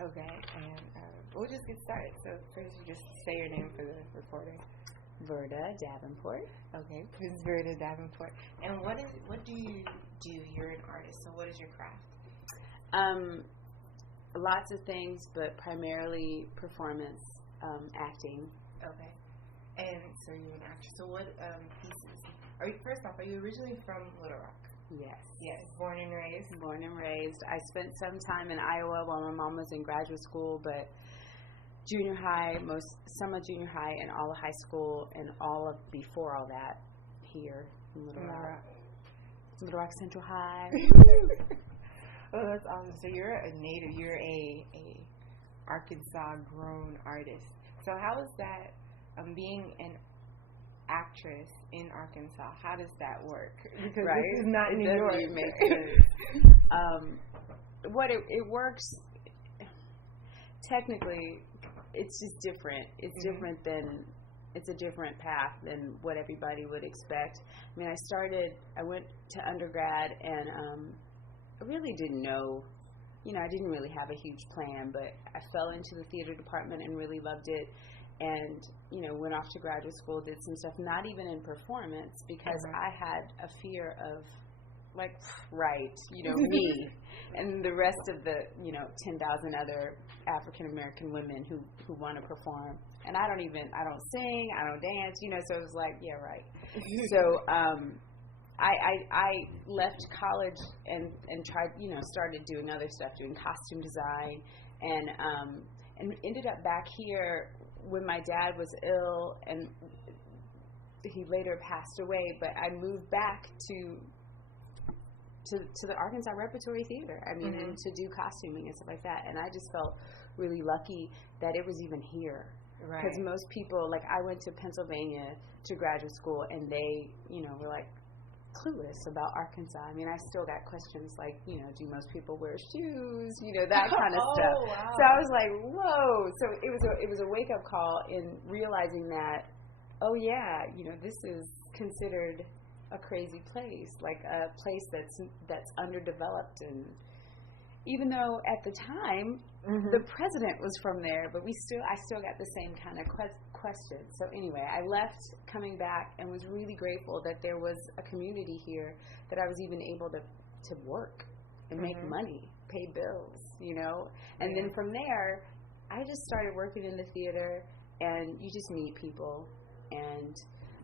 Okay, and we'll just get started. So first, you just say your name for the recording. Verda Davenport. Okay, this is Verda Davenport. And what do you do? You're an artist, so what is your craft? Lots of things, but primarily performance, acting. Okay, and so you're an actress. So what pieces? First off, are you originally from Little Rock? Yes. Yes, born and raised. Born and raised. I spent some time in Iowa while my mom was in graduate school, but junior high, some of junior high and all of high school and all of before all that here in Little Rock. Little Rock Central High. Oh, that's awesome. So you're a native. You're a Arkansas grown artist. So how is that being an actress in Arkansas? How does that work? Because this is not New York. It makes sense. It works technically. It's just different. It's different than, it's a different path than what everybody would expect. I mean, I went to undergrad and I really didn't know, I didn't really have a huge plan, but I fell into the theater department and really loved it. And, went off to graduate school, did some stuff, not even in performance, because I had a fear of, me and the rest of the, 10,000 other African-American women who want to perform. And I don't sing, I don't dance, so it was like, yeah, right. So, I left college and tried, started doing other stuff, doing costume design, and ended up back here when my dad was ill, and he later passed away. But I moved back to the Arkansas Repertory Theater. I mean, and to do costuming and stuff like that. And I just felt really lucky that it was even here. Because most people, I went to Pennsylvania to graduate school, and they, were clueless about Arkansas. I mean, I still got questions do most people wear shoes? That kind of stuff. Wow. So I was like, whoa. So it was a wake up call in realizing that, oh yeah, this is considered a crazy place, a place that's underdeveloped. And even though at the time the president was from there, but I still got the same kind of question. So anyway, I left, coming back, and was really grateful that there was a community here that I was even able to work and make money, pay bills, And then from there, I just started working in the theater, and you just meet people. And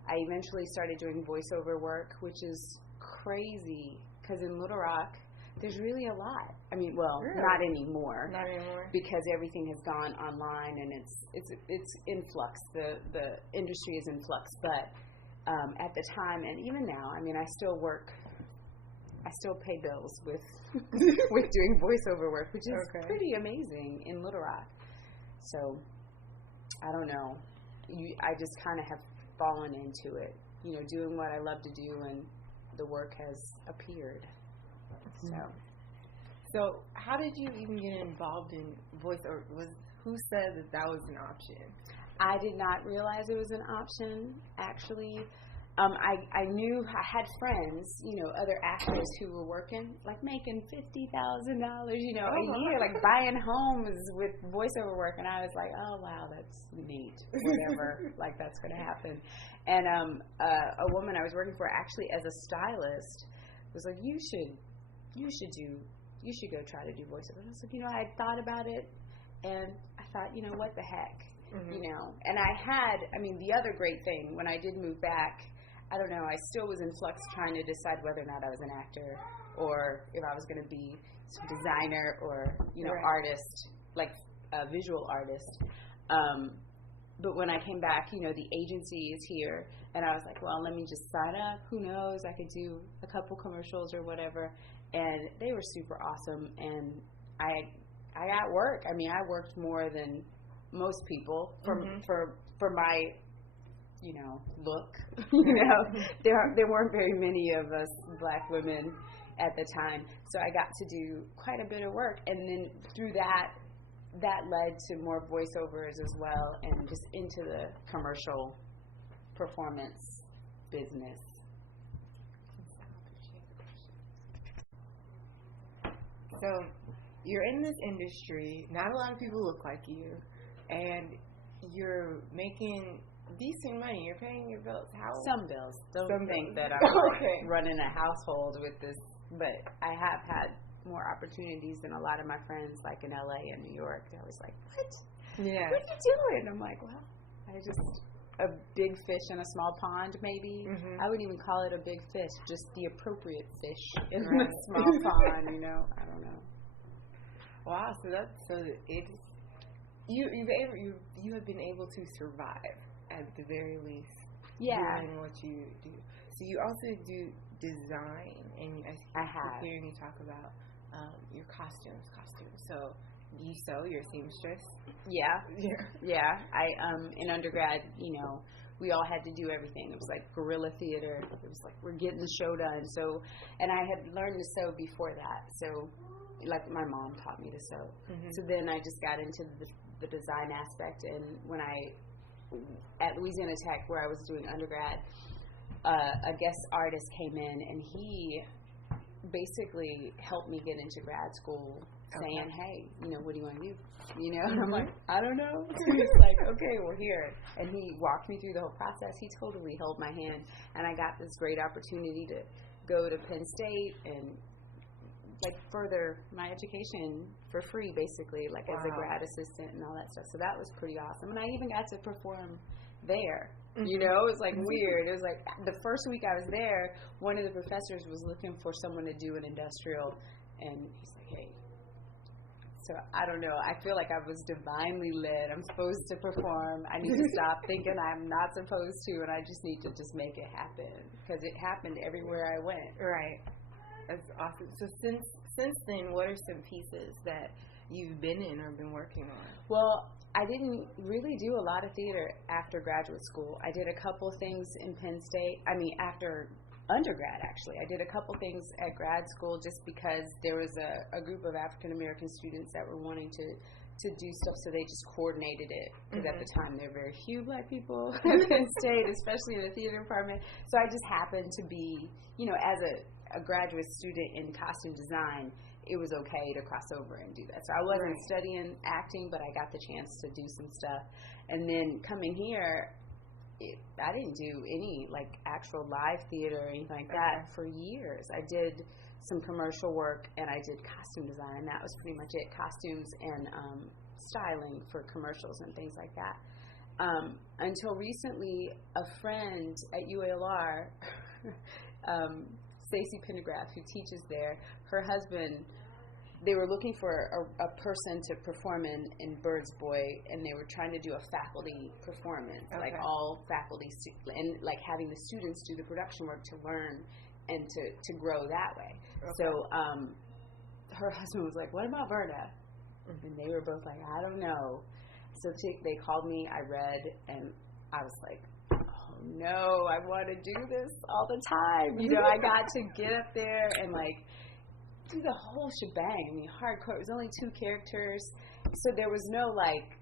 I eventually started doing voiceover work, which is crazy, because in Little Rock, there's really a lot. I mean, well, not anymore. Not anymore. Because everything has gone online and it's in flux. The industry is in flux. But at the time, and even now, I mean, I still work. I still pay bills with with doing voiceover work, which is pretty amazing in Little Rock. So I don't know. I just kind of have fallen into it. Doing what I love to do, and the work has appeared. So how did you even get involved in voice, or who said that was an option? I did not realize it was an option, actually. I knew I had friends, other actors who were working, making $50,000, a year, buying homes with voiceover work, and I was like, oh wow, that's neat, whatever, that's going to happen. And a woman I was working for, actually as a stylist, was like, you should go try to do voiceover. And I was like, I thought about it, and I thought, what the heck, And the other great thing, when I did move back, I don't know, I still was in flux trying to decide whether or not I was an actor, or if I was going to be some designer or, artist, a visual artist. But when I came back, the agency is here, and I was like, well, let me just sign up. Who knows? I could do a couple commercials or whatever. And they were super awesome, and I got work. I mean, I worked more than most people for my, look. There weren't very many of us Black women at the time, so I got to do quite a bit of work. And then through that led to more voiceovers as well, and just into the commercial performance business. So you're in this industry. Not a lot of people look like you, and you're making decent money. You're paying your bills. How? Some bills. Don't think that I'm running a household with this. But I have had more opportunities than a lot of my friends, like in LA and New York. They're always like, "What? Yeah. What are you doing?" I'm like, "Well, I just a big fish in a small pond, maybe. I wouldn't even call it a big fish, just the appropriate fish in a small pond. You know, I don't know." Wow. So it's you have been able to survive at the very least. Yeah. Doing what you do. So you also do design, and I have hearing you talk about your costumes. So you sew, you're a seamstress. Yeah. I in undergrad, you know, we all had to do everything. It was like guerrilla theater. It was like, we're getting the show done. So, and I had learned to sew before that. So, like, my mom taught me to sew. So then I just got into the design aspect. And when at Louisiana Tech, where I was doing undergrad, a guest artist came in, and he basically helped me get into grad school, saying, "Hey, you know, what do you want to do?" You know, and I'm like, "I don't know." He's like, "Okay, well, here." And he walked me through the whole process. He totally held my hand, and I got this great opportunity to go to Penn State and like further my education for free, basically, like as a grad assistant and all that stuff. So that was pretty awesome. And I even got to perform there. You know, it was like weird. It was like the first week I was there, one of the professors was looking for someone to do an industrial, and he's like, "Hey." So I don't know. I feel like I was divinely led. I'm supposed to perform. I need to stop thinking I'm not supposed to, and I just need to just make it happen, because it happened everywhere I went. Right. That's awesome. So since then, what are some pieces that you've been in or been working on? Well, I didn't really do a lot of theater after graduate school. I did a couple things in Penn State. I mean, after undergrad, actually. I did a couple things at grad school just because there was a group of African American students that were wanting to do stuff, so they just coordinated it. Because at the time, there were very few black people at Penn State, especially in the theater department. So I just happened to be, you know, as a graduate student in costume design, it was okay to cross over and do that. So I wasn't studying acting, but I got the chance to do some stuff. And then coming here, I didn't do any like actual live theater or anything like that for years. I did some commercial work, and I did costume design, and that was pretty much it. Costumes and styling for commercials and things like that. Until recently, a friend at UALR, Stacey Pendergraft, who teaches there, her husband, they were looking for a person to perform in Bird's Boy, and they were trying to do a faculty performance, like all faculty, and like having the students do the production work to learn and to grow that way. So her husband was like, "What about Verda?" And they were both like, "I don't know." So they called me, I read, and I was like, "Oh no, I want to do this all the time." You know, I got to get up there and like do the whole shebang. I mean, hardcore. It was only 2 characters, so there was no like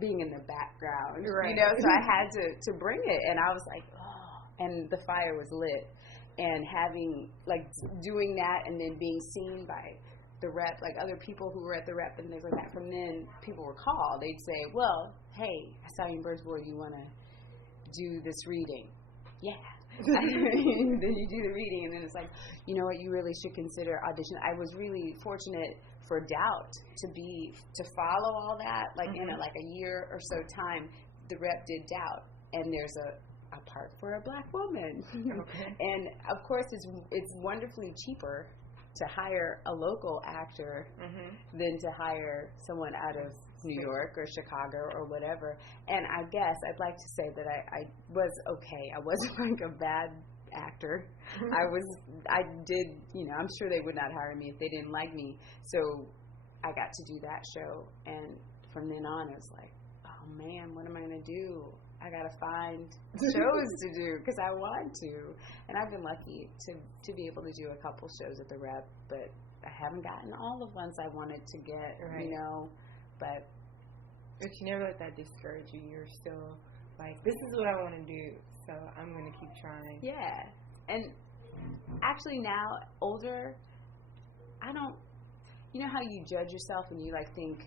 being in the background, you know. So I had to bring it, and I was like, oh, and the fire was lit, and having like doing that, and then being seen by the rep, like other people who were at the rep and things like that. From then, people were called. They'd say, "Well, hey, I saw you in Bird's Boy. Do you want to do this reading?" Yeah. Then you do the reading, and then it's like, you know what, you really should consider audition. I was really fortunate for Doubt to follow all that, like in a year or so time. The rep did Doubt, and there's a part for a black woman, and of course it's wonderfully cheaper to hire a local actor than to hire someone out of New York or Chicago or whatever. And I guess I'd like to say that I was okay. I wasn't like a bad actor. I did, you know, I'm sure they would not hire me if they didn't like me. So I got to do that show, and from then on it was like, oh man, what am I going to do? I got to find shows to do because I want to. And I've been lucky to be able to do a couple shows at the rep, but I haven't gotten all the ones I wanted to get, you know. But you never let that discourage you. You're still like, this is what I want to do, so I'm going to keep trying. Yeah. And actually now, older, I don't, you know how you judge yourself and you like think,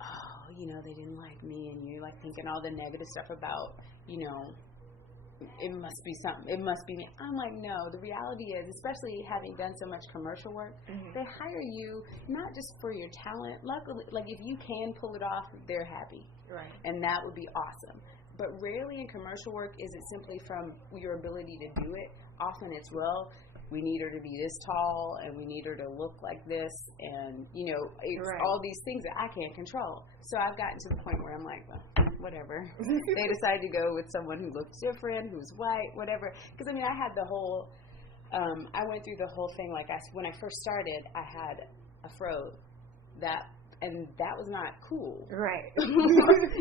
oh, you know, they didn't like me, and you like thinking all the negative stuff about, you know, it must be something, it must be me. I'm like, no, the reality is, especially having done so much commercial work, they hire you not just for your talent. Luckily, like if you can pull it off, they're happy. Right. And that would be awesome. But rarely in commercial work is it simply from your ability to do it. Often it's, well, we need her to be this tall, and we need her to look like this, and, you know, it's all these things that I can't control. So I've gotten to the point where I'm like, well, whatever. They decided to go with someone who looks different, who's white, whatever. Because, I mean, I had the whole, I went through the whole thing. Like, when I first started, I had a fro and that was not cool. Right.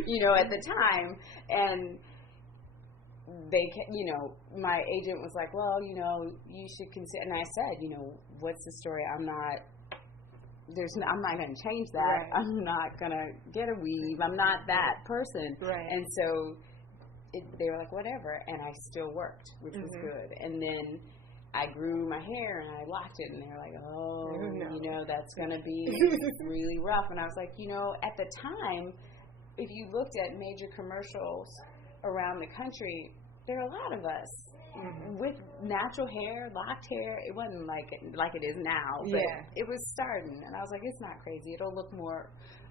You know, at the time. And they, you know, my agent was like, well, you know, you should consider, and I said, you know, what's the story? I'm not going to change that. Right. I'm not going to get a weave. I'm not that person. Right. And so they were like, whatever. And I still worked, which was good. And then I grew my hair and I locked it, and they were like, oh, you know, that's going to be really rough. And I was like, you know, at the time, if you looked at major commercials around the country, there are a lot of us with natural hair, locked hair. It wasn't like it is now, but it was starting. And I was like, it's not crazy. It'll look more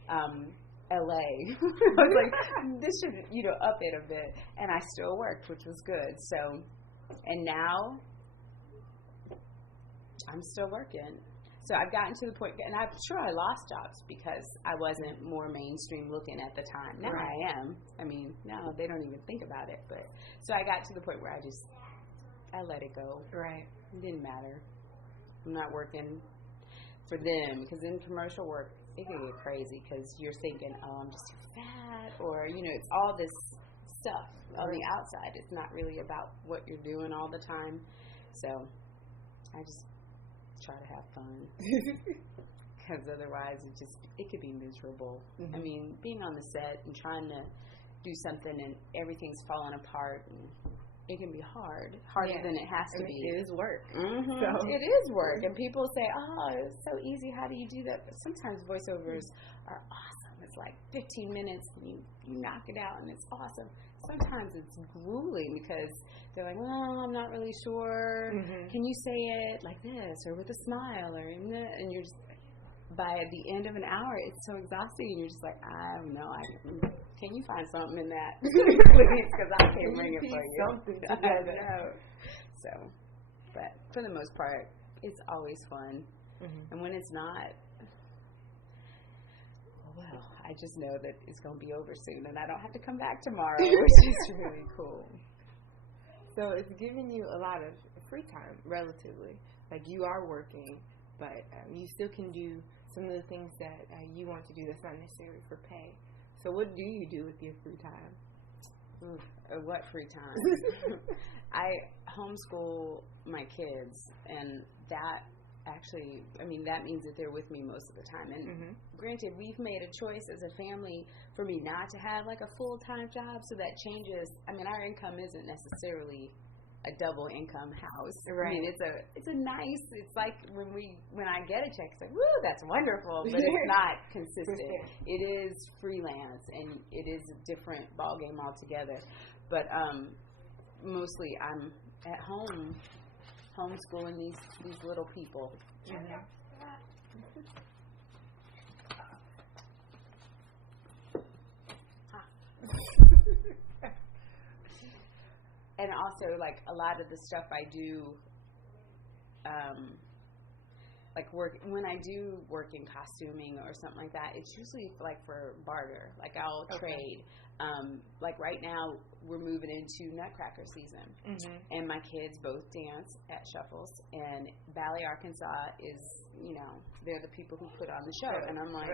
LA. I was like, this should, you know, up it a bit. And I still worked, which was good. So, and now I'm still working. So I've gotten to the point, and I'm sure I lost jobs because I wasn't more mainstream looking at the time. Now I am. I mean, now they don't even think about it. But so I got to the point where I let it go. Right. It didn't matter. I'm not working for them, because in commercial work, it can get crazy because you're thinking, oh, I'm just too fat, or, you know, it's all this stuff on the outside. It's not really about what you're doing all the time. So I just try to have fun, because otherwise it could be miserable. I mean, being on the set and trying to do something and everything's falling apart, and it can be harder than it has to be. It is work. So. It is work, and people say, oh, it's so easy, how do you do that? But sometimes voiceovers are awesome. It's like 15 minutes and you knock it out, and it's awesome. Sometimes it's grueling because they're like, well, I'm not really sure. Can you say it like this, or with a smile, or and you're just, by the end of an hour, it's so exhausting, and you're just like, I don't know. Can you find something in that, please? Because I can't bring it for you. Something I know. So, but for the most part, it's always fun, and when it's not, well, I just know that it's going to be over soon, and I don't have to come back tomorrow, which is really cool. So it's giving you a lot of free time, relatively. Like, you are working, but you still can do some of the things that you want to do that's not necessarily for pay. So what do you do with your free time? What free time? I homeschool my kids, and that actually, I mean, that means that they're with me most of the time. And granted, we've made a choice as a family for me not to have like a full-time job, so that changes. I mean, our income isn't necessarily a double income house. Right. I mean, it's a nice, it's like when I get a check, it's like, woo, that's wonderful, but it's not consistent. It is freelance, and it is a different ballgame altogether. But mostly I'm at home homeschooling these little people. And also, like, a lot of the stuff I do, like when I do work in costuming or something like that, it's usually like for barter. Like, I'll trade. Like right now, we're moving into Nutcracker season, and my kids both dance at Shuffles, and Ballet Arkansas is, you know, they're the people who put on the show, and I'm like,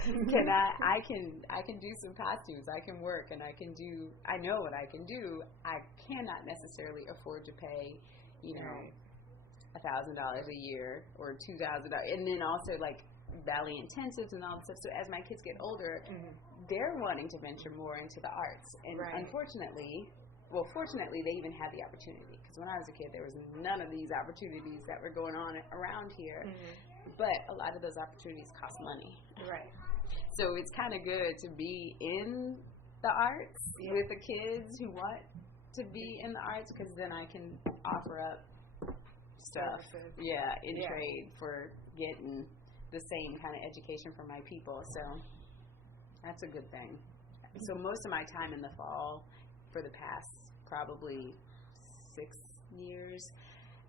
I can do some costumes, I can work, and I know what I can do. I cannot necessarily afford to pay, you know, $1,000 a year or $2,000, and then also like ballet intensives and all that stuff. So as my kids get older, they're wanting to venture more into the arts, and unfortunately, well, fortunately, they even had the opportunity, because when I was a kid, there was none of these opportunities that were going on around here. But a lot of those opportunities cost money. Right. So it's kind of good to be in the arts with the kids who want to be in the arts, because then I can offer up stuff, in trade for getting the same kind of education for my people. So that's a good thing. So most of my time in the fall for the past probably 6 years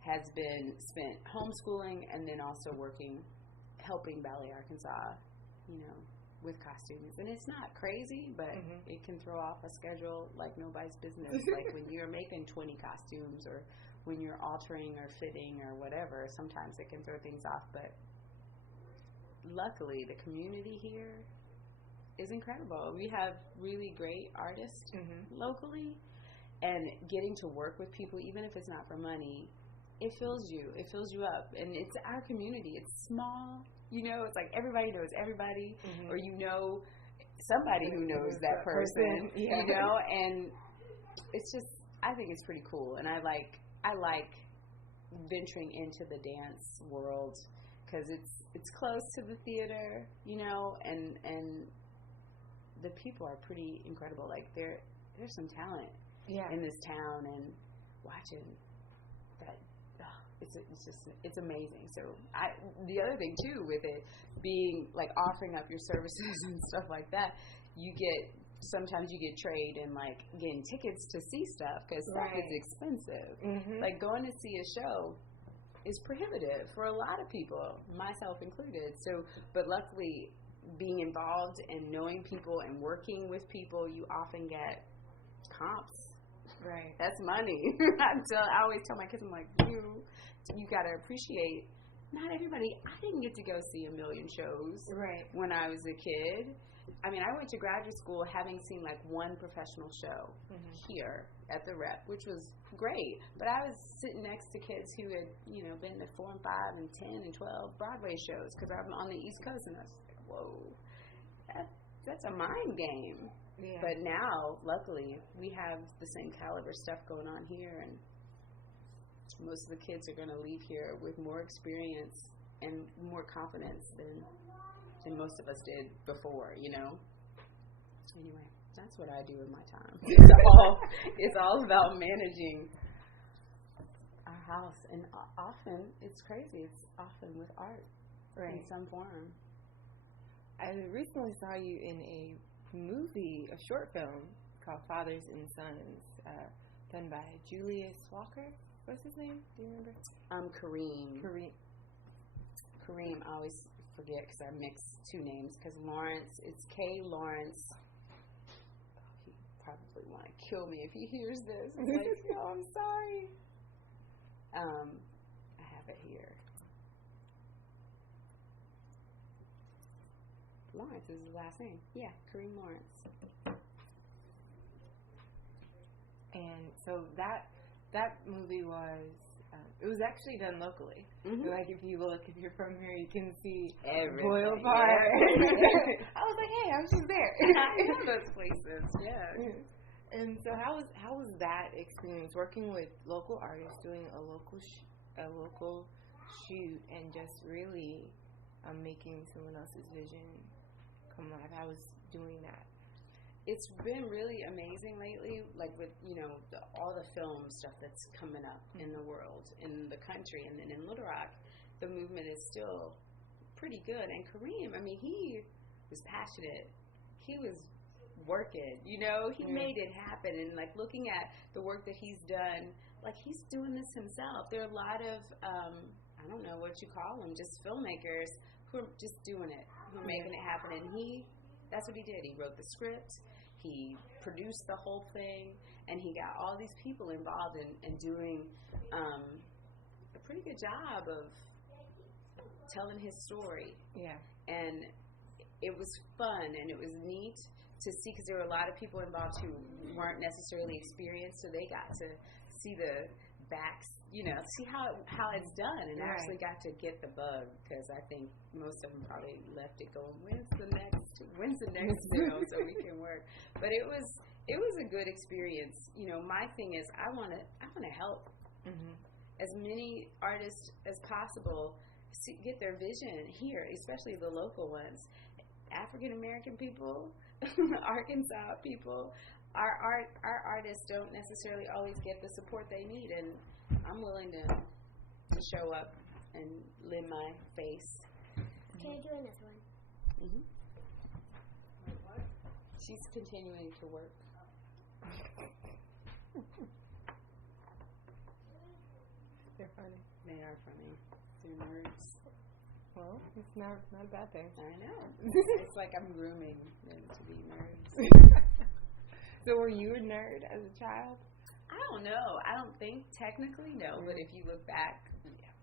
has been spent homeschooling and then also helping Ballet Arkansas, with costumes. And it's not crazy, but it can throw off a schedule like nobody's business. Like when you're making 20 costumes, or when you're altering or fitting or whatever, sometimes it can throw things off. But luckily, the community here is incredible. We have really great artists locally, and getting to work with people, even if it's not for money, it fills you up. And it's our community. It's small. It's like everybody knows everybody, or somebody who knows that person, and it's just, I think it's pretty cool. And I like venturing into the dance world because it's close to the theater, and the people are pretty incredible. Like there's some talent in this town, and watching that. It's amazing. So the other thing too with it being like offering up your services and stuff like that, sometimes you get trade in like getting tickets to see stuff, because stuff is expensive. Like going to see a show is prohibitive for a lot of people, myself included. So, but luckily being involved and knowing people and working with people, you often get comps. Right. That's money. I always tell my kids, I'm like, you got to appreciate, not everybody, I didn't get to go see a million shows when I was a kid. I mean, I went to graduate school having seen like one professional show here at the Rep, which was great. But I was sitting next to kids who had, been to 4 and 5 and 10 and 12 Broadway shows, because I'm on the East Coast, and I was like, whoa, that's a mind game. Yeah. But now, luckily, we have the same caliber stuff going on here, and most of the kids are going to leave here with more experience and more confidence than most of us did before, Anyway, that's what I do with my time. It's all about managing our house, and often, it's crazy, it's often with art in some form. I recently saw you in a movie, a short film called Fathers and Sons, done by Julius Walker. What's his name? Do you remember? Kareem. I always forget because I mix 2 names. Because Lawrence, it's K. Lawrence. He probably want to kill me if he hears this. He's like, no, I'm sorry. I have it here. Lawrence is his last name. Yeah, Kareem Lawrence. And so that movie was, it was actually done locally. Like if you're from here, you can see Boyle Park. I was like, hey, I was just there. I know those places. Yeah. And so how was that experience working with local artists, doing a local shoot, and just really making someone else's vision come alive? How was doing that? It's been really amazing lately, like with, all the film stuff that's coming up in the world, in the country, and then in Little Rock, the movement is still pretty good. And Kareem, I mean, he was passionate. He was working, he made it happen. And like looking at the work that he's done, like he's doing this himself. There are a lot of, I don't know what you call them, just filmmakers who are just doing it, who are making it happen. And that's what he did. He wrote the script. He produced the whole thing, and he got all these people involved in doing a pretty good job of telling his story. Yeah. And it was fun, and it was neat to see, because there were a lot of people involved who weren't necessarily experienced, so they got to see the backs, see how it's done, and actually got to get the bug, because I think most of them probably left it going, when's the next film so we can work. But it was a good experience. My thing is I want to help as many artists as possible get their vision here, especially the local ones. African American people, Arkansas people, our artists don't necessarily always get the support they need, and I'm willing to show up and lend my face. Can I do another one? Mm-hmm. She's continuing to work. They're funny. They are funny. They're nerds. Well, it's not a bad thing. I know. It's like I'm grooming them to be nerds. So were you a nerd as a child? I don't know. I don't think technically, no. But if you look back, yeah,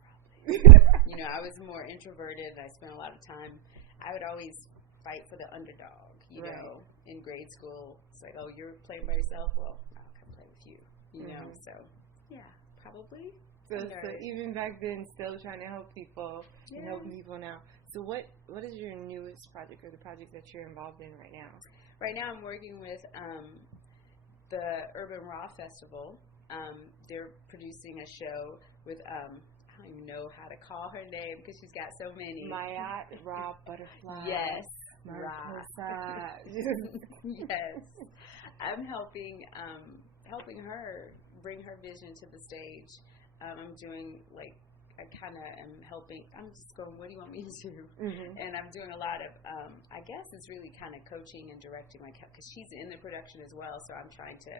probably. I was more introverted. I spent a lot of time. I would always fight for the underdog, know, in grade school. It's like, oh, you're playing by yourself? Well, I'll come play with you, know. So, yeah, probably. So even back then, still trying to help people and helping people now. So what is your newest project or the project that you're involved in right now? Right now I'm working with the Urban Raw Festival. They're producing a show with, I don't even know how to call her name because she's got so many. Maya Raw Butterfly. Yes. Mariposa. Yes. I'm helping her bring her vision to the stage. I'm doing, I kind of am helping. I'm just going, what do you want me to do? Mm-hmm. And I'm doing a lot of, I guess it's really kind of coaching and directing, because she's in the production as well, so I'm trying to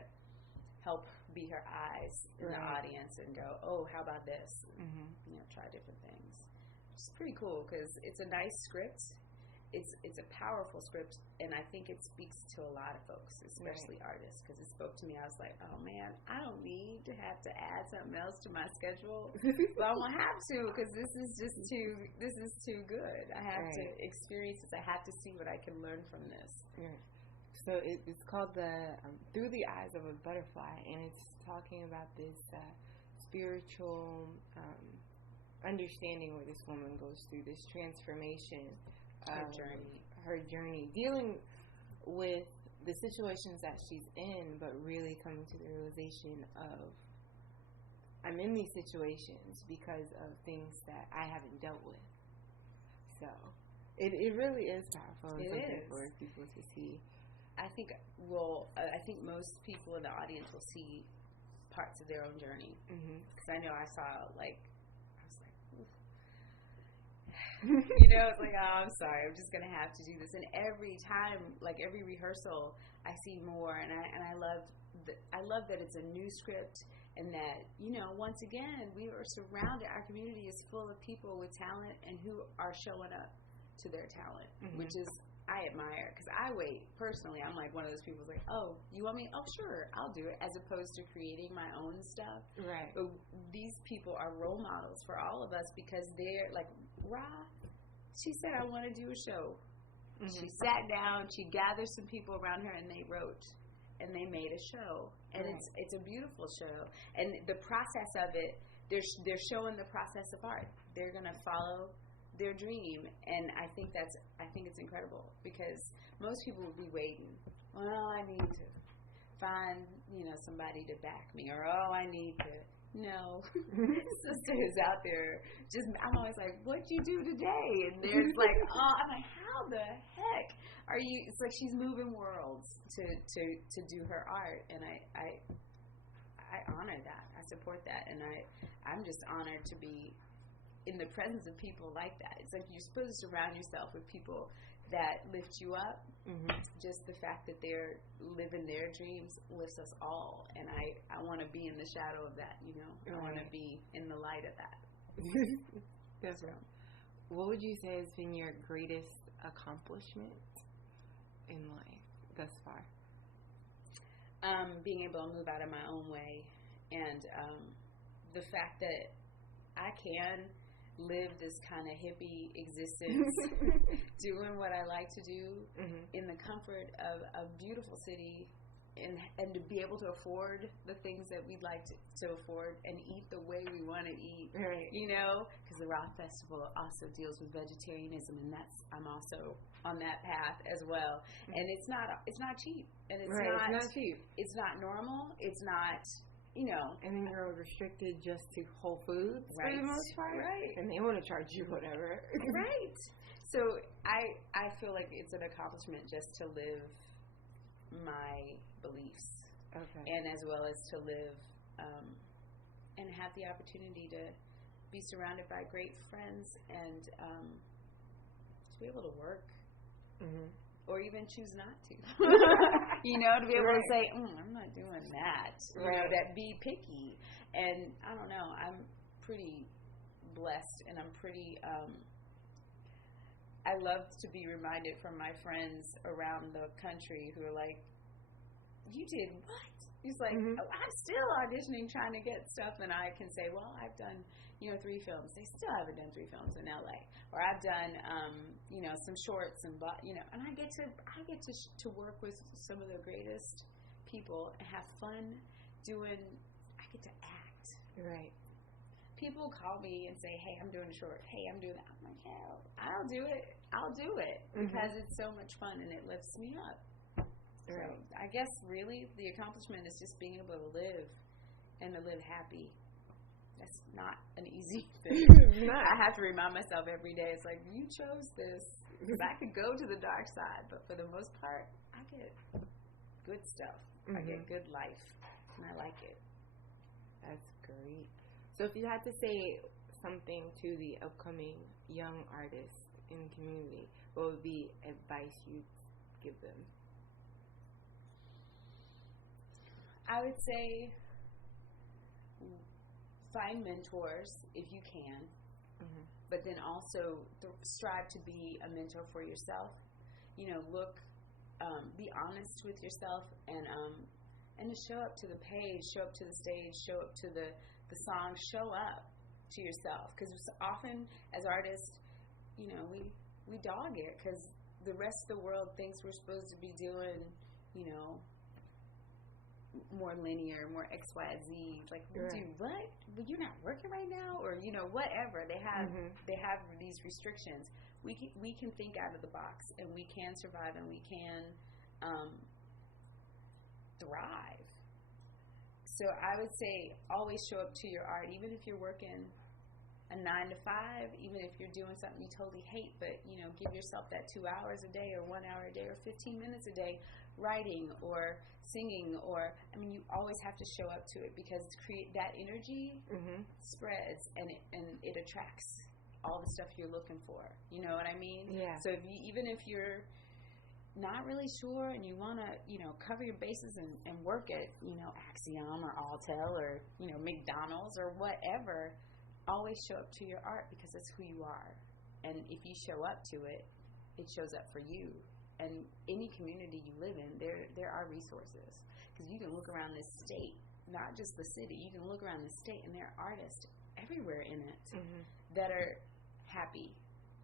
help be her eyes in the audience and go, oh, how about this? Mm-hmm. Try different things. It's pretty cool, because it's a nice script. It's a powerful script, and I think it speaks to a lot of folks, especially artists, because it spoke to me. I was like, oh man, I don't need to have to add something else to my schedule, but I won't have to, because this is too good. I have to experience this. I have to see what I can learn from this. Right. So it's called the Through the Eyes of a Butterfly, and it's talking about this spiritual understanding where this woman goes through this transformation. Her journey, dealing with the situations that she's in, but really coming to the realization of, I'm in these situations because of things that I haven't dealt with. So it really is powerful. It is for people to see. I think most people in the audience will see parts of their own journey, because I know I saw it's like, oh, I'm sorry, I'm just gonna have to do this. And every time, every rehearsal, I see more, and I love that it's a new script, and that once again we are surrounded. Our community is full of people with talent and who are showing up to their talent, which is I admire, because I wait personally. I'm like one of those people who's like, oh, you want me? Oh, sure, I'll do it, as opposed to creating my own stuff. Right. But these people are role models for all of us, because they're like, Ra, she said, I want to do a show. She sat down, she gathered some people around her, and they wrote, and they made a show. And it's a beautiful show. And the process of it, they're showing the process of art. They're going to follow their dream, and I think it's incredible, because most people would be waiting. Well, I need to find somebody to back me, or I need to. No, sister is out there. I'm always like, what'd you do today? And there's like, I'm like, how the heck are you? It's like she's moving worlds to do her art, and I honor that. I support that, and I'm just honored to be in the presence of people like that. It's like you're supposed to surround yourself with people that lift you up. Just the fact that they're living their dreams lifts us all, and I want to be in the shadow of that. I want to be in the light of that. That's right. What would you say has been your greatest accomplishment in life thus far? Being able to move out of my own way, and the fact that I can live this kind of hippie existence, doing what I like to do in the comfort of a beautiful city, and to be able to afford the things that we'd like to afford, and eat the way we want to eat, because the Rock Festival also deals with vegetarianism, and I'm also on that path as well. And it's not cheap, and it's not cheap. It's not normal. It's not And then you're restricted just to Whole Foods right, for the most part. right, And they want to charge you whatever. right. So I feel like it's an accomplishment just to live my beliefs, and as well as to live and have the opportunity to be surrounded by great friends and to be able to work. Or even choose not to. To be able to say, I'm not doing that. That be picky. And I don't know, I'm pretty blessed, and I'm pretty, I love to be reminded from my friends around the country who are like, you did what? He's like, I'm still auditioning, trying to get stuff, and I can say, well, I've done 3 films. They still haven't done 3 films in LA, or I've done some shorts and and I get to work with some of the greatest people and have fun doing. I get to act. Right. People call me and say, hey, I'm doing a short. Hey, I'm doing that. I'm like, hell, I'll do it because it's so much fun and it lifts me up. Right. So I guess really the accomplishment is just being able to live and to live happy. That's not an easy thing. I have to remind myself every day. It's like, you chose this. Because I could go to the dark side, but for the most part, I get good stuff. I get good life, and I like it. That's great. So if you had to say something to the upcoming young artists in the community, what would be advice you'd give them? I would say find mentors if you can, but then also strive to be a mentor for yourself. Be honest with yourself, and to show up to the page, show up to the stage, show up to the song, show up to yourself. Because often as artists, we dog it because the rest of the world thinks we're supposed to be doing, more linear, more XYZ. Like, do what? Well, you're not working right now, or whatever. They have these restrictions. We can think out of the box, and we can survive, and we can thrive. So I would say always show up to your art, even if you're working a 9 to 5, even if you're doing something you totally hate, but give yourself that 2 hours a day, or 1 hour a day, or 15 minutes a day, writing or singing, you always have to show up to it, because that energy spreads, and it attracts all the stuff you're looking for. You know what I mean? Yeah. So even if you're not really sure and you want to, cover your bases and work at, Axiom or Altel or, McDonald's or whatever, always show up to your art, because that's who you are. And if you show up to it, it shows up for you. And any community you live in, there are resources. Because you can look around this state, not just the city, you can look around the state, and there are artists everywhere in it that are happy.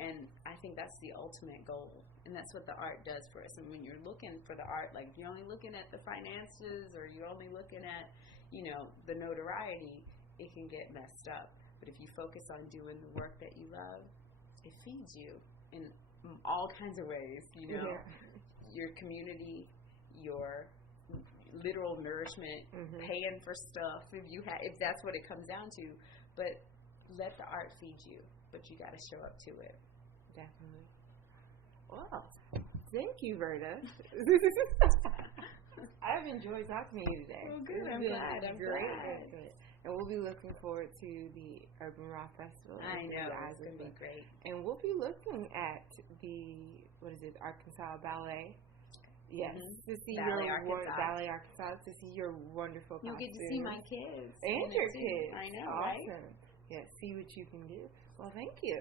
And I think that's the ultimate goal. And that's what the art does for us. And when you're looking for the art, like, you're only looking at the finances, or you're only looking at, the notoriety, it can get messed up. But if you focus on doing the work that you love, it feeds you in all kinds of ways, your community, your literal nourishment, paying for stuff if that's what it comes down to. But let the art feed you, but you got to show up to it. Definitely. Wow. Thank you, Verda. I've enjoyed talking to you today. Well, good. I'm glad. Great. And we'll be looking forward to the Urban Rock Festival. I know. It's going to be great. And we'll be looking at Arkansas Ballet. Yes, to see Ballet Arkansas, to see your wonderful costumes. You'll get to see my kids. And your kids. I know, awesome. right? Yeah, see what you can do. Well, thank you.